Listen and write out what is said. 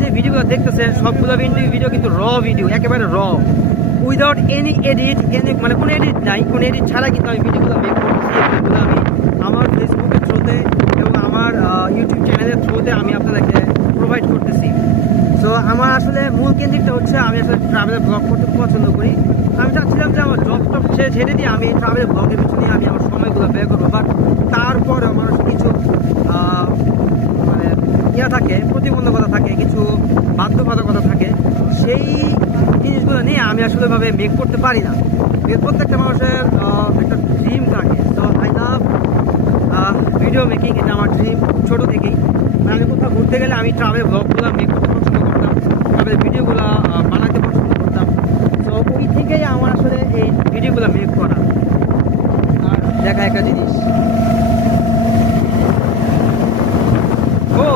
যে ভিডিওগুলো দেখতেছেন সবগুলো ভিডিও কিন্তু র ভিডিও, একেবারে র, উইদাউট এনি এডিট, মানে কোনো এডিট নাই, কোনো এডিট ছাড়া কিন্তু আমি ভিডিওগুলো মেক করছি। এগুলো আমি আমার ফেসবুকের থ্রুতে এবং আমার ইউটিউব চ্যানেলের থ্রুতে আমি আপনাদেরকে প্রোভাইড করতেছি। সো আমার আসলে মূল কেন্দ্রিকটা হচ্ছে আমি আসলে ট্রাভেলের ব্লগ করতে পছন্দ করি। আমি চাচ্ছিলাম যে আমার জব টপ ছেড়ে দিয়ে আমি ট্রাভেল ব্লগের পিছনে আমি আমার সময়গুলো ব্যয় করবো, বাট তারপরে আমার কিছু মানে থাকে, প্রতিবন্ধকতা থাকে, কিছু বাধ্যবাধকতা থাকে, সেই জিনিসগুলো নিয়ে আমি আসলে ভাবে মেক করতে পারি না। প্রত্যেকটা মানুষের একটা ড্রিম থাকে। তো আই লাভ ভিডিও মেকিং, এটা আমার ড্রিম ছোটো থেকেই। আমি কোথাও ঘুরতে গেলে আমি ট্রাভেল ব্লগগুলো মেক করতে পছন্দ করতাম, ট্রাভেল ভিডিওগুলো বানাতে পছন্দ করতাম। তো ওই থেকেই আমার আসলে এই ভিডিওগুলো মেক করা। আর দেখা একটা জিনিস, ও